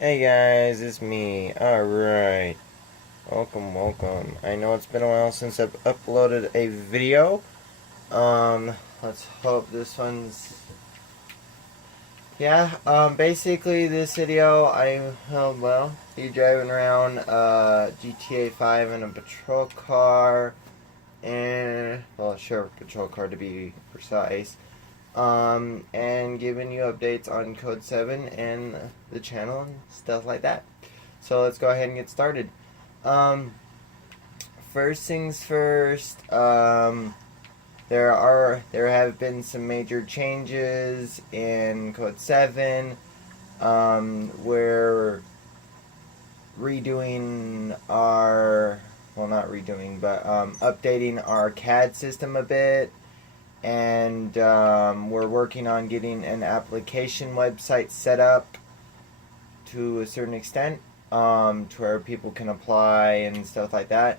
Hey guys, it's me. Alright. Welcome. I know it's been a while since I've uploaded a video. Let's hope this one's basically this video be driving around GTA 5 in a patrol car and sheriff patrol car to be precise. And giving you updates on Code 7 and the channel and stuff like that. So let's go ahead and get started. Um, First things first, there have been some major changes in Code 7. We're redoing not redoing, but updating our CAD system a bit, and we're working on getting an application website set up to a certain extent, to where people can apply and stuff like that.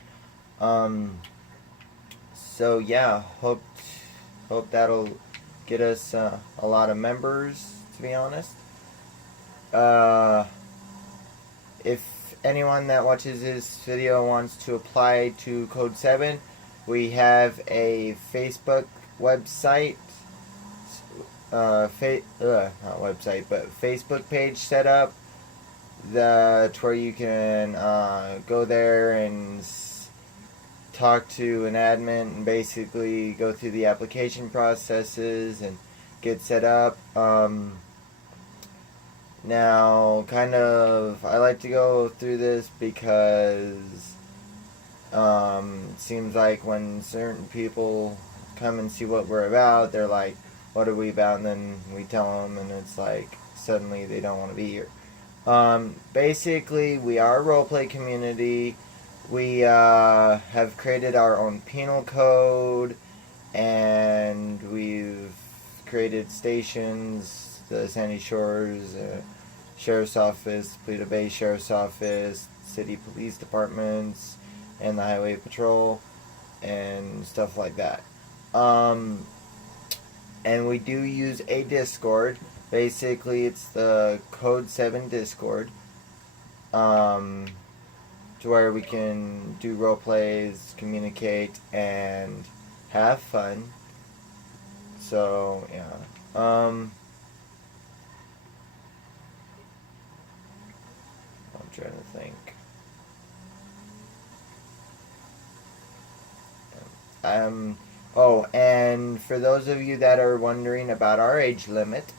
So yeah, hope that'll get us a lot of members. To be honest, if anyone that watches this video wants to apply to Code 7, we have a Facebook website, not website, but Facebook page set up to where you can go there and talk to an admin and basically go through the application processes and get set up. Now, I like to go through this because it seems like when certain people come and see what we're about, they're like, what are we about? And then we tell them, and it's like, suddenly they don't want to be here. Basically, we are a roleplay community. We have created our own penal code, and we've created stations, the Sandy Shores Sheriff's Office, Paleto Bay Sheriff's Office, City Police Departments, and the Highway Patrol, and stuff like that. And we do use a Discord. Basically, it's the Code 7 Discord, to where we can do role plays, communicate, and have fun. So, yeah. I'm trying to think. And for those of you that are wondering about our age limit,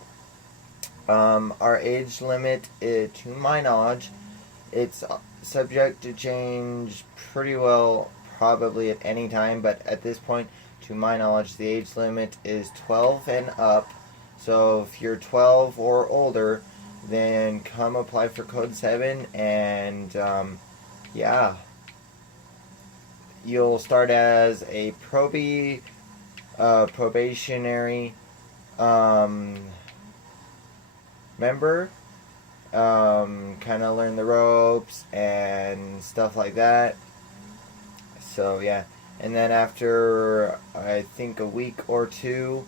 our age limit, to my knowledge, it's subject to change pretty well probably at any time, but at this point, to my knowledge, the age limit is 12 and up. So if you're 12 or older, then come apply for Code 7, and yeah, you'll start as a probationary member, kind of learn the ropes and stuff like that. So yeah, and then after I think a week or two,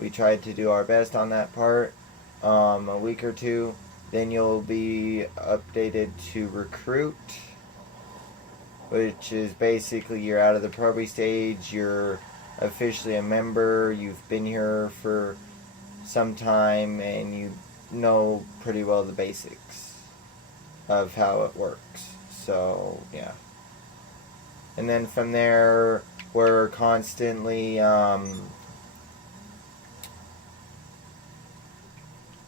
we tried to do our best on that part. A week or two, then you'll be updated to recruit, which is basically you're out of the probie stage, you're officially a member, you've been here for some time, and you know pretty well the basics of how it works. So, yeah. And then from there, we're constantly, I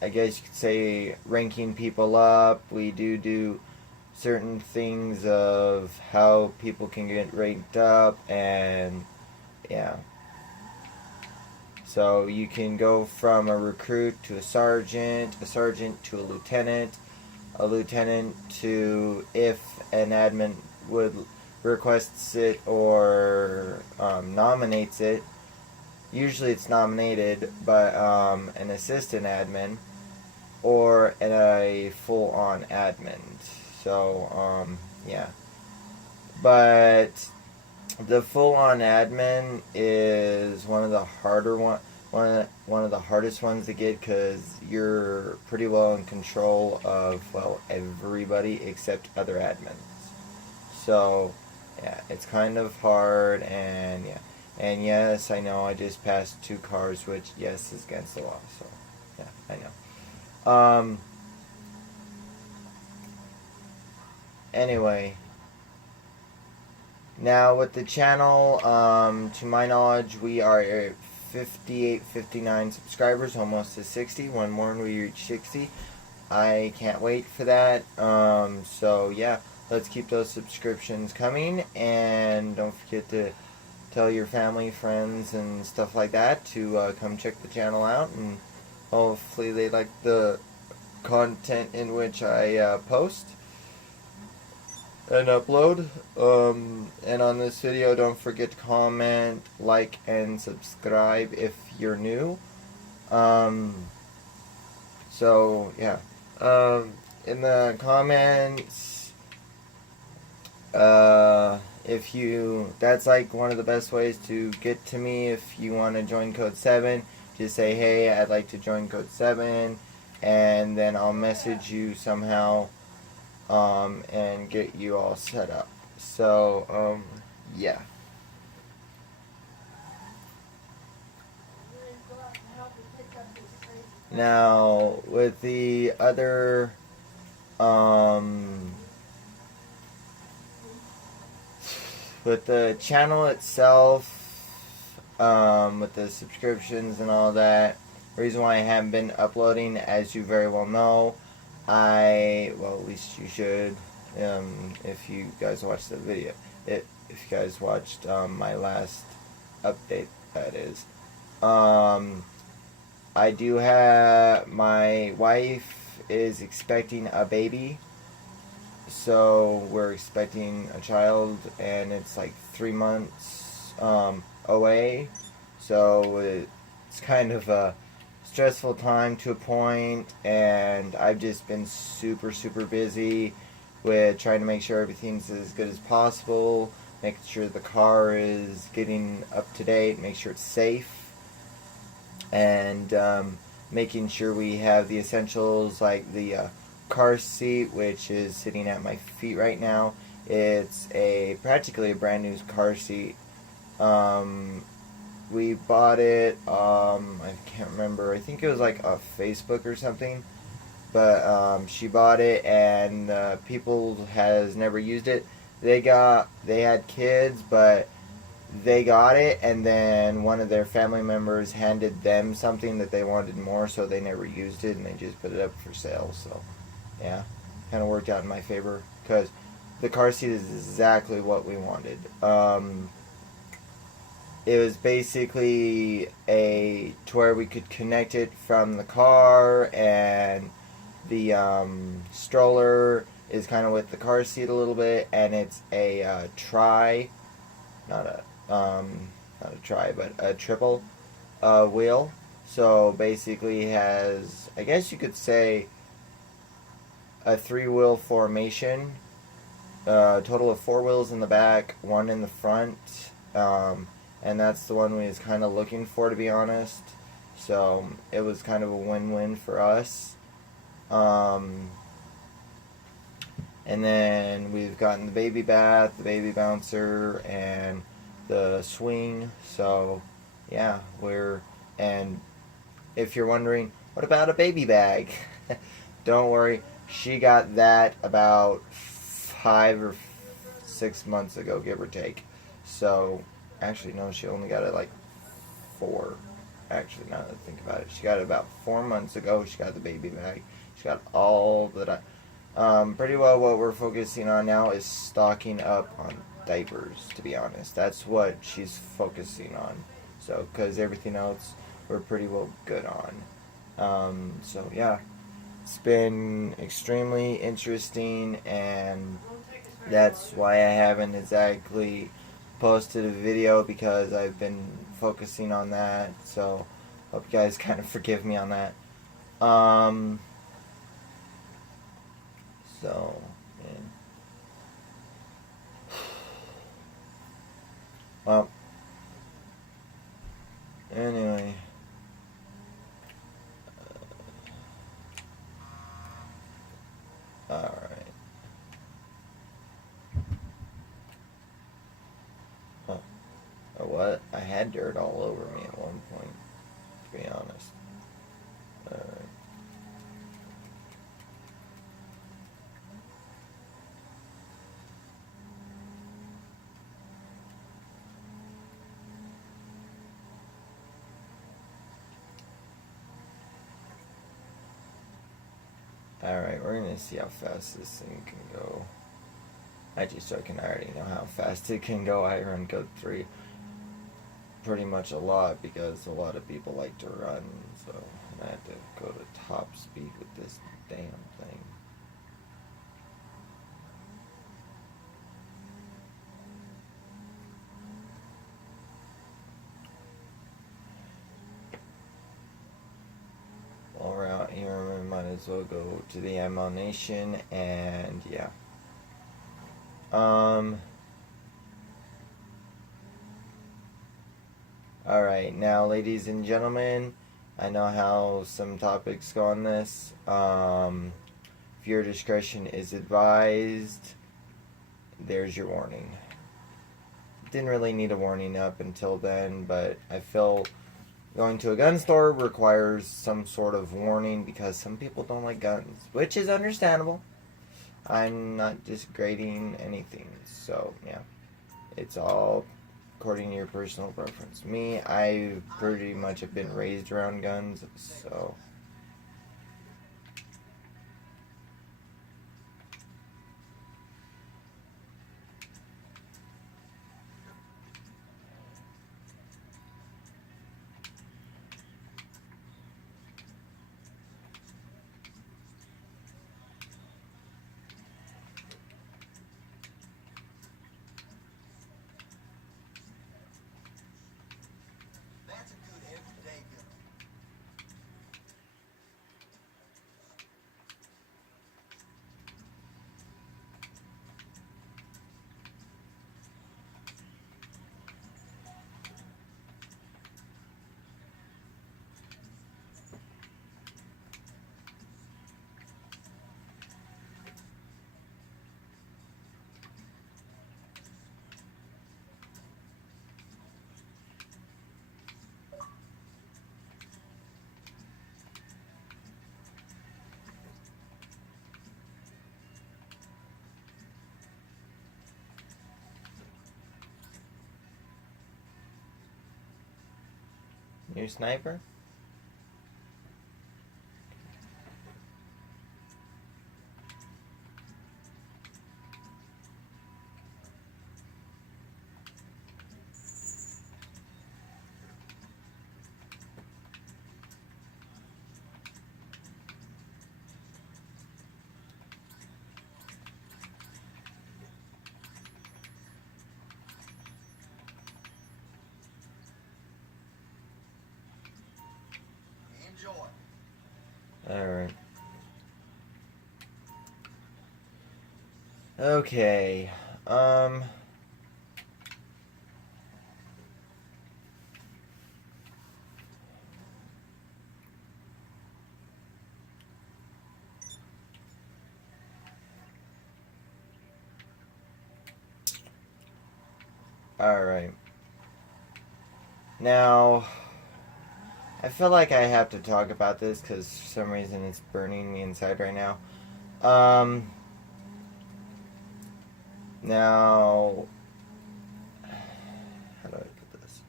guess you could say, ranking people up. We do certain things of how people can get ranked up, and yeah. So you can go from a recruit to a sergeant to a lieutenant to, if an admin would requests it or nominates it. Usually it's nominated, but an assistant admin or a full-on admin. So yeah, but the full-on admin is one of the harder one of the hardest ones to get because you're pretty well in control of, well, everybody except other admins. So yeah, it's kind of hard, and yeah, and yes, I know I just passed 2 cars, which yes is against the law. So yeah, I know. Anyway, now with the channel, to my knowledge, we are at 58, 59 subscribers, almost to 60. One more and we reach 60. I can't wait for that. So yeah, let's keep those subscriptions coming, and don't forget to tell your family, friends, and stuff like that to come check the channel out, and hopefully they like the content in which I post and upload. And on this video, don't forget to comment, like, and subscribe if you're new. So yeah, in the comments, if you, that's like one of the best ways to get to me. If you want to join Code 7, just say, hey, I'd like to join Code 7, and then I'll message you somehow, and get you all set up. So, yeah. Now, with the other, with the channel itself, with the subscriptions and all that, reason why I haven't been uploading, as you very well know, well, at least you should, if you guys watched the video, if you guys watched, my last update, that is, I do have, my wife is expecting a baby, so we're expecting a child, and it's like 3 months away, so it's kind of a stressful time to a point, and I've just been super busy with trying to make sure everything's as good as possible, making sure the car is getting up to date, make sure it's safe, and making sure we have the essentials like the car seat, which is sitting at my feet right now. It's practically a brand new car seat. We bought it, I can't remember, I think it was like a Facebook or something, but she bought it, and people has never used it. They had kids, but they got it, and then one of their family members handed them something that they wanted more, so they never used it, and they just put it up for sale. So yeah, kind of worked out in my favor, because the car seat is exactly what we wanted. It was basically to where we could connect it from the car, and the stroller is kind of with the car seat a little bit, and it's a not a not a but a triple wheel. So basically has, I guess you could say, a 3-wheel formation. Total of 4 wheels in the back, 1 in the front, and that's the one we was kind of looking for, to be honest. So it was kind of a win-win for us. And then we've gotten the baby bath, the baby bouncer, and the swing. So yeah, and if you're wondering, what about a baby bag? Don't worry, she got that about 5 or 6 months ago, give or take. So actually, no, she only got it like 4. Actually, now that I think about it, she got it about 4 months ago. She got the baby bag. She got all that. Pretty well what we're focusing on now is stocking up on diapers, to be honest. That's what she's focusing on. So, because everything else we're pretty well good on. So yeah, it's been extremely interesting, and that's why I haven't exactly posted a video, because I've been focusing on that. So hope you guys kind of forgive me on that. So, yeah. Well, anyway, what? I had dirt all over me at one point, to be honest. Alright, we're gonna see how fast this thing can go. Actually, so I already know how fast it can go. I run code 3 pretty much a lot because a lot of people like to run, so I had to go to top speed with this damn thing. While we're out here, we might as well go to the Ammo Nation, and yeah. Alright, now ladies and gentlemen, I know how some topics go on this. Viewer discretion is advised. There's your warning. Didn't really need a warning up until then, but I feel going to a gun store requires some sort of warning because some people don't like guns, which is understandable. I'm not disgrading anything, so yeah. It's all according to your personal preference. Me, I pretty much have been raised around guns, so... New sniper? Alright. Okay. Alright. Now, I feel like I have to talk about this because for some reason it's burning me inside right now. Now, how do I put this?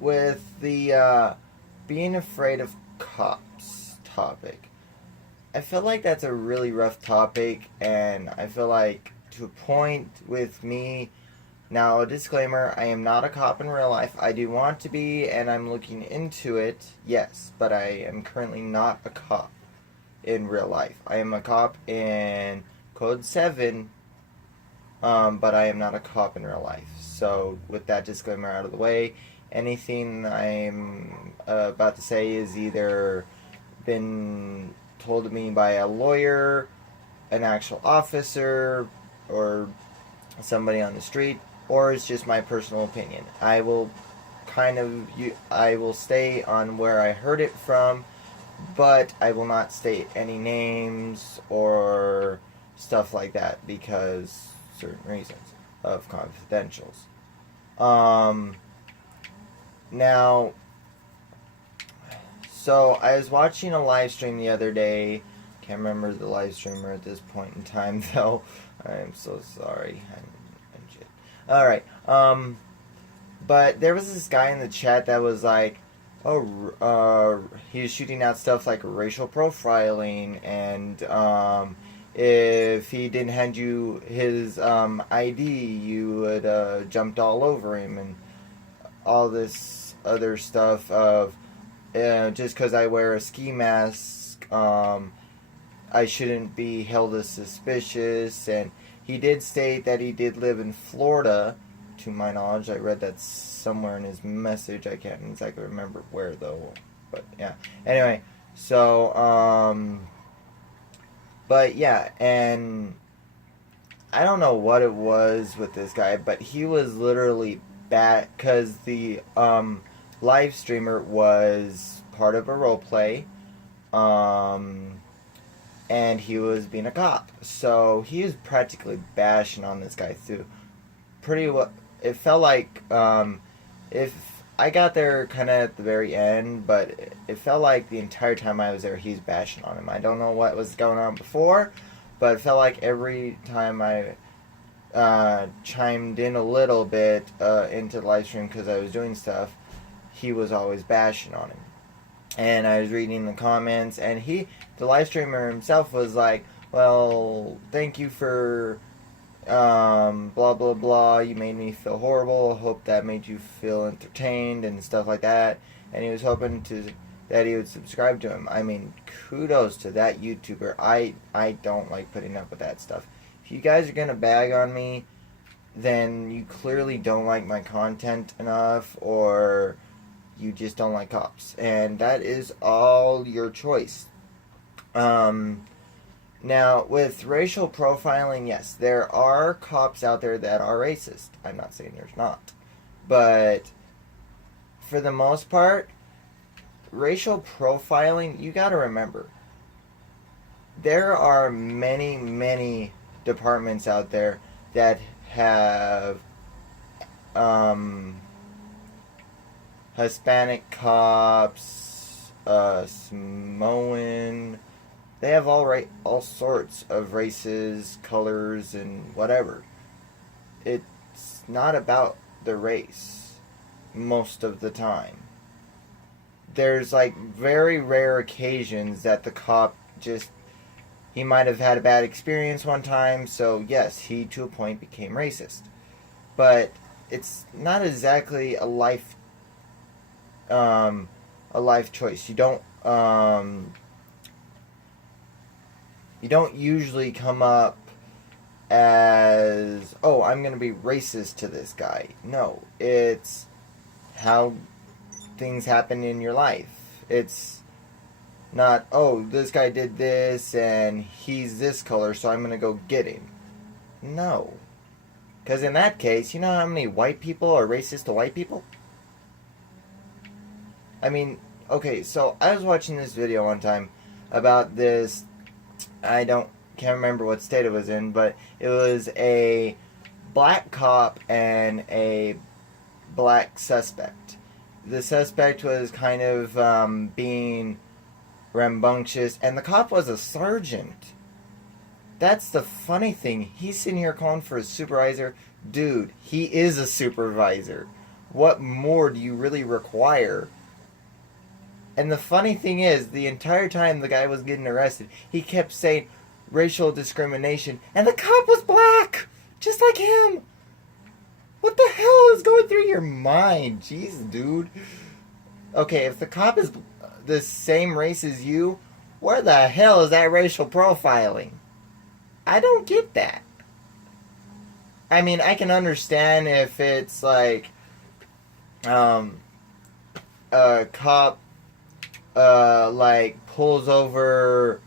With the being afraid of cops topic, I feel like that's a really rough topic, and I feel like to a point with me. Now, a disclaimer, I am not a cop in real life. I do want to be, and I'm looking into it, yes, but I am currently not a cop in real life. I am a cop in Code 7, but I am not a cop in real life. So, with that disclaimer out of the way, anything I'm about to say is either been told to me by a lawyer, an actual officer, or somebody on the street, or it's just my personal opinion. I will stay on where I heard it from, but I will not state any names or stuff like that because certain reasons of confidentials. Now, so I was watching a live stream the other day. Can't remember the live streamer at this point in time, though. I'm so sorry. I'm shit. All right. But there was this guy in the chat that was like, he was shooting out stuff like racial profiling, and if he didn't hand you his ID, you would jumped all over him, and all this other stuff of just because I wear a ski mask, I shouldn't be held as suspicious. And he did state that he did live in Florida, to my knowledge. I read that somewhere in his message. I can't exactly remember where, though. But, yeah. Anyway, so, but, yeah, and I don't know what it was with this guy, but he was literally bad, because the, live streamer was part of a role play, and he was being a cop. So he was practically bashing on this guy through pretty well. It felt like if I got there kind of at the very end, but it felt like the entire time I was there, he's bashing on him. I don't know what was going on before, but it felt like every time I chimed in a little bit into the live stream because I was doing stuff, he was always bashing on him. And I was reading the comments, and the live streamer himself was like, well, thank you for blah blah blah, you made me feel horrible, hope that made you feel entertained and stuff like that. And he was hoping that he would subscribe to him. I mean, kudos to that YouTuber. I don't like putting up with that stuff. If you guys are gonna bag on me, then you clearly don't like my content enough, or you just don't like cops, and that is all your choice. Now, with racial profiling, yes, there are cops out there that are racist. I'm not saying there's not. But for the most part, racial profiling, you gotta remember, there are many, many departments out there that have Hispanic cops, Samoan. They have all sorts of races, colors, and whatever. It's not about the race most of the time. There's like very rare occasions that the cop he might have had a bad experience one time, so yes, he to a point became racist. But it's not exactly a life choice. You don't usually come up as, oh, I'm going to be racist to this guy. No, it's how things happen in your life. It's not, oh, this guy did this and he's this color, so I'm going to go get him. No. Because in that case, you know how many white people are racist to white people? I mean, okay, so I was watching this video one time about this, can't remember what state it was in, but it was a black cop and a black suspect. The suspect was kind of being rambunctious, and the cop was a sergeant. That's the funny thing. He's sitting here calling for a supervisor. Dude, he is a supervisor. What more do you really require? And the funny thing is, the entire time the guy was getting arrested, he kept saying racial discrimination, and the cop was black! Just like him! What the hell is going through your mind? Jeez, dude. Okay, if the cop is the same race as you, where the hell is that racial profiling? I don't get that. I mean, I can understand if it's like, a cop like pulls over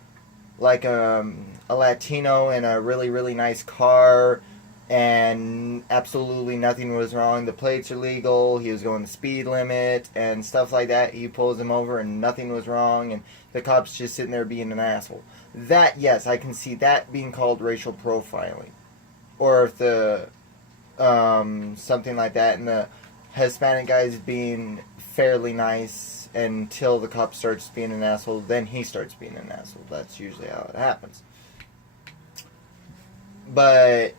like a Latino in a really, really nice car, and absolutely nothing was wrong. The plates are legal. He was going the speed limit and stuff like that. He pulls him over and nothing was wrong, and the cop's just sitting there being an asshole. That, yes, I can see that being called racial profiling. Or if the something like that, and the Hispanic guy's being fairly nice until the cop starts being an asshole, then he starts being an asshole. That's usually how it happens. But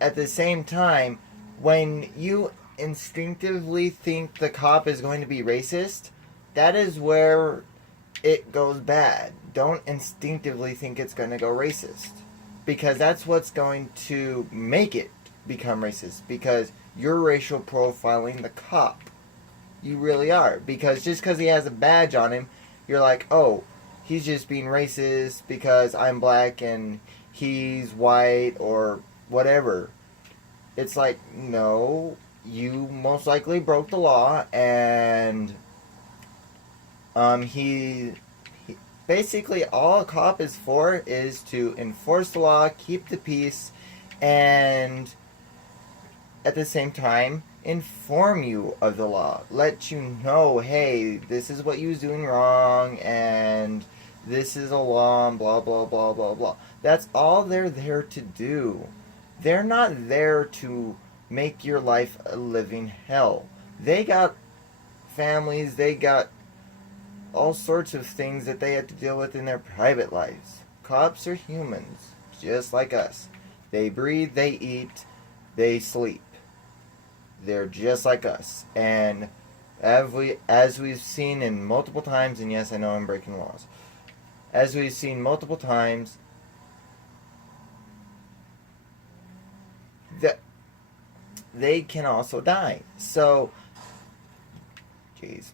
at the same time, when you instinctively think the cop is going to be racist, that is where it goes bad. Don't instinctively think it's going to go racist, because that's what's going to make it become racist, because you're racial profiling the cop. You really are, because just because he has a badge on him, you're like, oh, he's just being racist because I'm black and he's white or whatever. It's like, no, you most likely broke the law, and he basically, all a cop is for is to enforce the law, keep the peace, and at the same time inform you of the law, let you know, hey, this is what you was doing wrong, and this is a law, and blah blah blah blah blah. That's all they're there to do. They're not there to make your life a living hell. They got families, they got all sorts of things that they have to deal with in their private lives. Cops are humans, just like us. They breathe, they eat, they sleep. They're just like us. And as we've seen in multiple times, and yes, I know I'm breaking laws, as we've seen multiple times, that they can also die. So, jeez.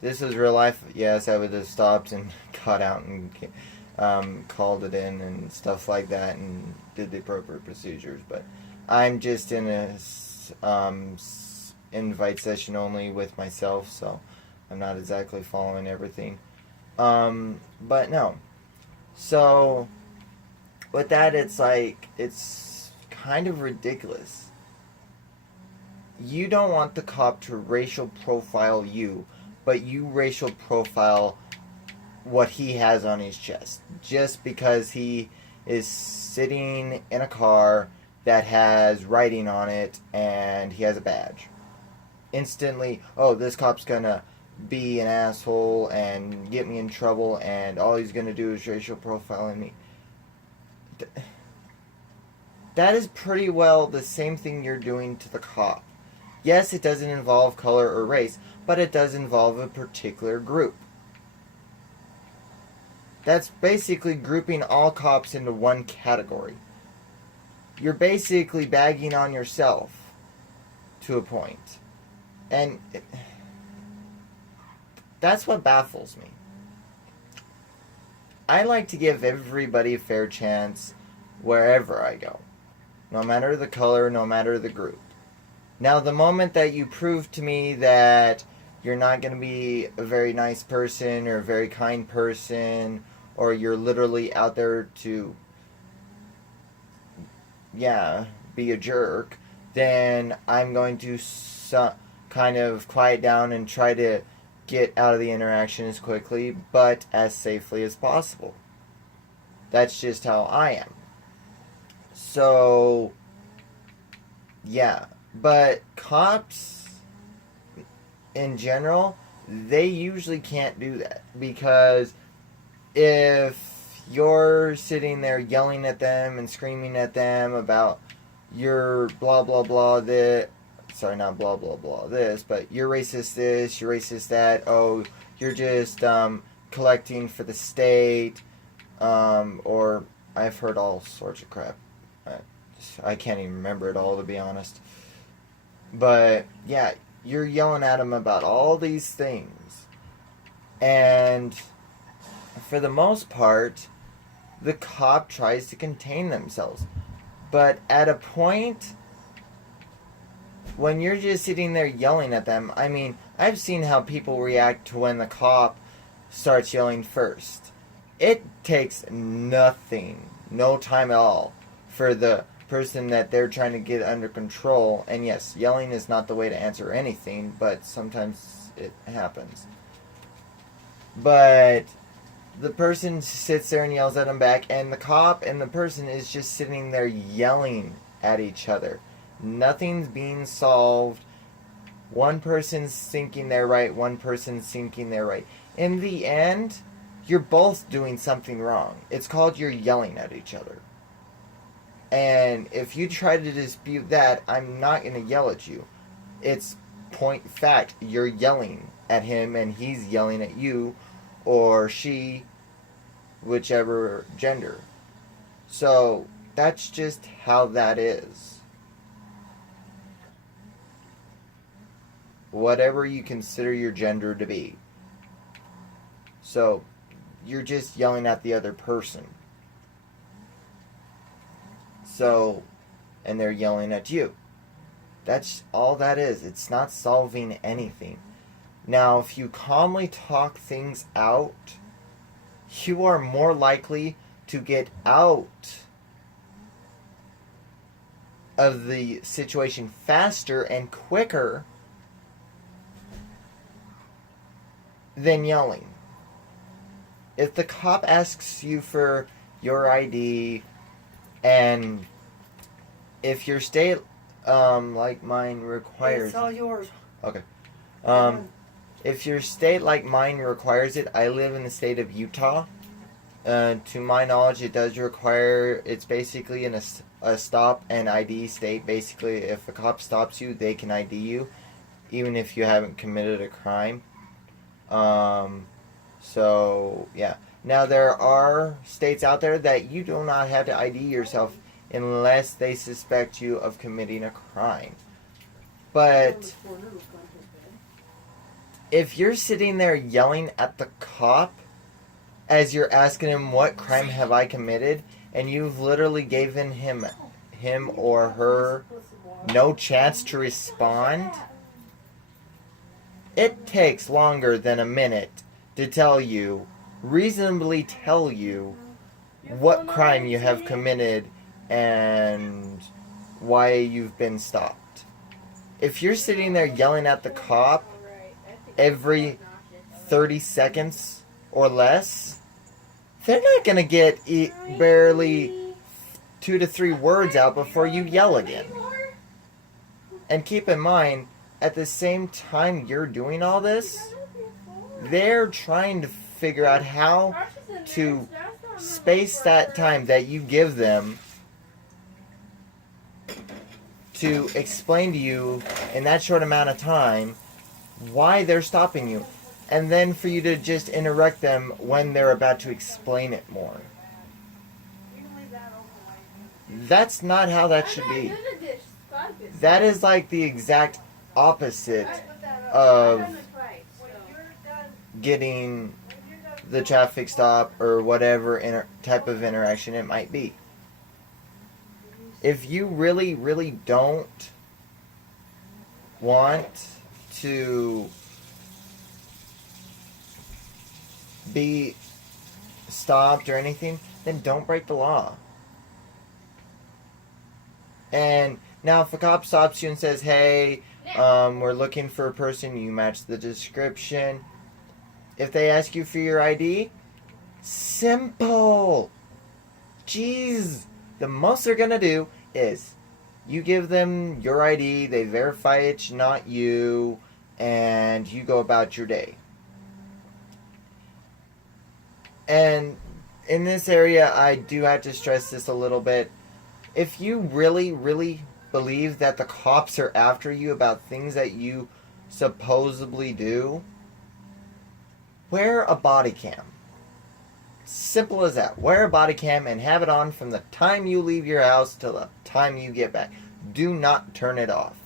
This is real life. Yes, I would have stopped and got out and called it in and stuff like that and did the appropriate procedures. But I'm just in a invite session only with myself, so I'm not exactly following everything. But no. So with that, it's like, it's kind of ridiculous. You don't want the cop to racial profile you, but you racial profile what he has on his chest. Just because he is sitting in a car that has writing on it and he has a badge. Instantly, oh, this cop's gonna be an asshole and get me in trouble, and all he's gonna do is racial profiling me. That is pretty well the same thing you're doing to the cop. Yes, it doesn't involve color or race, but it does involve a particular group. That's basically grouping all cops into one category. You're basically bagging on yourself to a point. And that's what baffles me. I like to give everybody a fair chance wherever I go. No matter the color, no matter the group. Now, the moment that you prove to me that you're not going to be a very nice person or a very kind person, or you're literally out there to, be a jerk, then I'm going to kind of quiet down and try to get out of the interaction as quickly, but as safely as possible. That's just how I am. So, yeah. But cops, in general, they usually can't do that. Because if you're sitting there yelling at them and screaming at them about your blah blah blah this, sorry, not blah blah blah this, but you're racist this, you're racist that, oh, you're just collecting for the state, or I've heard all sorts of crap. I can't even remember it all, to be honest. But, yeah, you're yelling at them about all these things. And for the most part, the cop tries to contain themselves. But at a point, when you're just sitting there yelling at them, I mean, I've seen how people react to when the cop starts yelling first. It takes nothing, no time at all, for the person that they're trying to get under control. And yes, yelling is not the way to answer anything, but sometimes it happens. But the person sits there and yells at him back, and the cop and the person is just sitting there yelling at each other. Nothing's being solved. One person's thinking they're right, one person's thinking they're right. In the end, you're both doing something wrong. It's called you're yelling at each other. And if you try to dispute that, I'm not going to yell at you. It's point fact. You're yelling at him and he's yelling at you, or she, whichever gender. So that's just how that is. Whatever you consider your gender to be. So you're just yelling at the other person. So, and they're yelling at you. That's all that is. It's not solving anything. Now, if you calmly talk things out, you are more likely to get out of the situation faster and quicker than yelling. If the cop asks you for your ID, and if your state, like mine, requires... It's all yours. Okay. If your state, like mine, requires it, I live in the state of Utah. To my knowledge, it does require... It's basically in a stop and ID state. Basically, if a cop stops you, they can ID you, even if you haven't committed a crime. So, yeah. Now, there are states out there that you do not have to ID yourself unless they suspect you of committing a crime. But if you're sitting there yelling at the cop as you're asking him, what crime have I committed? And you've literally given him or her no chance to respond, it takes longer than a minute to reasonably tell you what crime you have committed and why you've been stopped. If you're sitting there yelling at the cop every 30 seconds or less, they're not going to get barely 2 to 3 words out before you yell again. And keep in mind, at the same time you're doing all this, they're trying to figure out how to space that time that you give them to explain to you in that short amount of time why they're stopping you, and then for you to just interrupt them when they're about to explain it more. That's not how that should be. That is like the exact opposite of getting the traffic stop or whatever type of interaction it might be. If you really, really don't want to be stopped or anything, then don't break the law. And now if a cop stops you and says, hey, we're looking for a person, you match the description. If they ask you for your ID, simple. Jeez. The most they're going to do is you give them your ID, they verify it's not you, and you go about your day. And in this area, I do have to stress this a little bit. If you really, really believe that the cops are after you about things that you supposedly do, wear a body cam. Simple as that. Wear a body cam and have it on from the time you leave your house till the time you get back. Do not turn it off.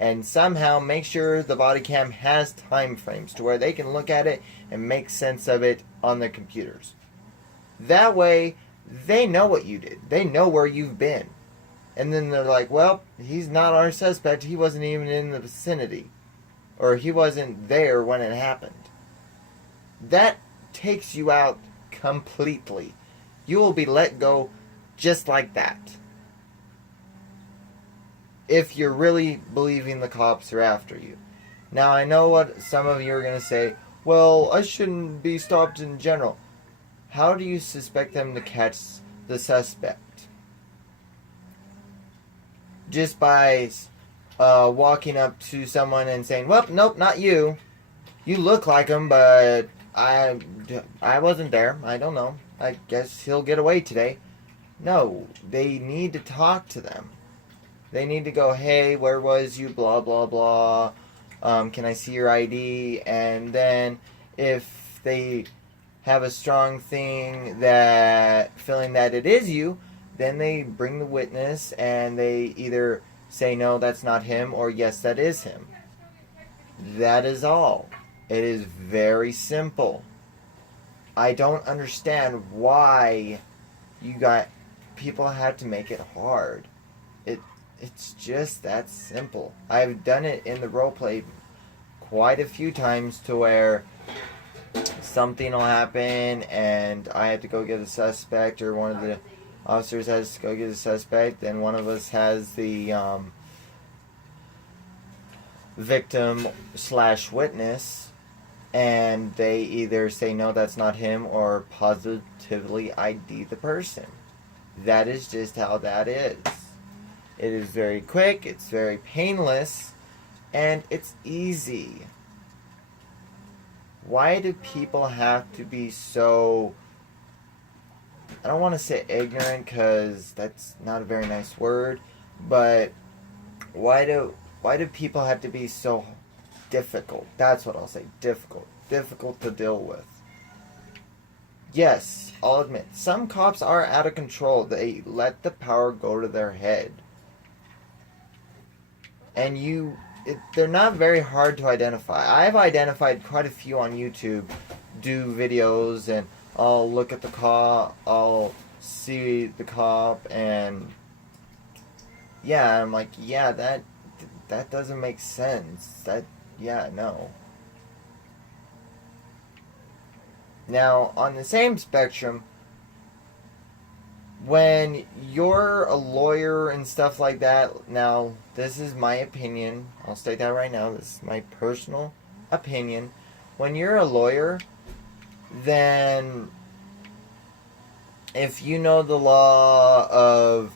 And somehow make sure the body cam has time frames to where they can look at it and make sense of it on their computers. That way, they know what you did. They know where you've been. And then they're like, well, he's not our suspect. He wasn't even in the vicinity. Or he wasn't there when it happened. That takes you out completely. You will be let go just like that. If you're really believing the cops are after you. Now, I know what some of you are going to say. Well, I shouldn't be stopped in general. how do you suspect them to catch the suspect? Just by walking up to someone and saying, well, nope, not you. You look like him, but I wasn't there. I don't know. I guess he'll get away today. No, they need to talk to them. They need to go, hey, where was you, blah, blah, blah. Can I see your ID? And then if they have a strong feeling that it is you, then they bring the witness and they either say, no, that's not him, or yes, that is him. That is all. It is very simple. I don't understand why people have to make it hard. It's just that simple. I've done it in the roleplay quite a few times to where something will happen and I have to go get a suspect, or one of the officers has to go get a suspect, and one of us has the victim / witness, and they either say no, that's not him, or positively ID the person. That is just how that is. It is very quick, it's very painless, and it's easy. Why do people have to be so, I don't want to say ignorant because that's not a very nice word, but why do people have to be so difficult? That's what I'll say, difficult to deal with. Yes, I'll admit, some cops are out of control. They let the power go to their head. And they're not very hard to identify. I've identified quite a few on YouTube, do videos, and I'll look at the cop, I'll see the cop, and yeah, I'm like, yeah, that doesn't make sense. No. Now, on the same spectrum, when you're a lawyer and stuff like that, now, this is my opinion. I'll state that right now. This is my personal opinion. When you're a lawyer, then if you know the law of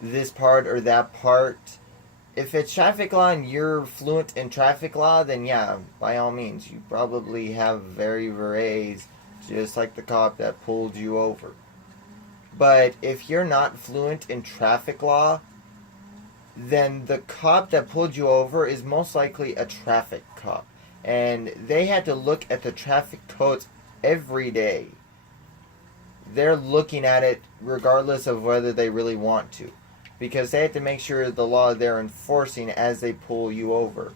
this part or that part, if it's traffic law and you're fluent in traffic law, then yeah, by all means, you probably have very raised, just like the cop that pulled you over. But if you're not fluent in traffic law, then the cop that pulled you over is most likely a traffic cop. And they had to look at the traffic codes every day. They're looking at it regardless of whether they really want to, because they have to make sure the law they're enforcing as they pull you over.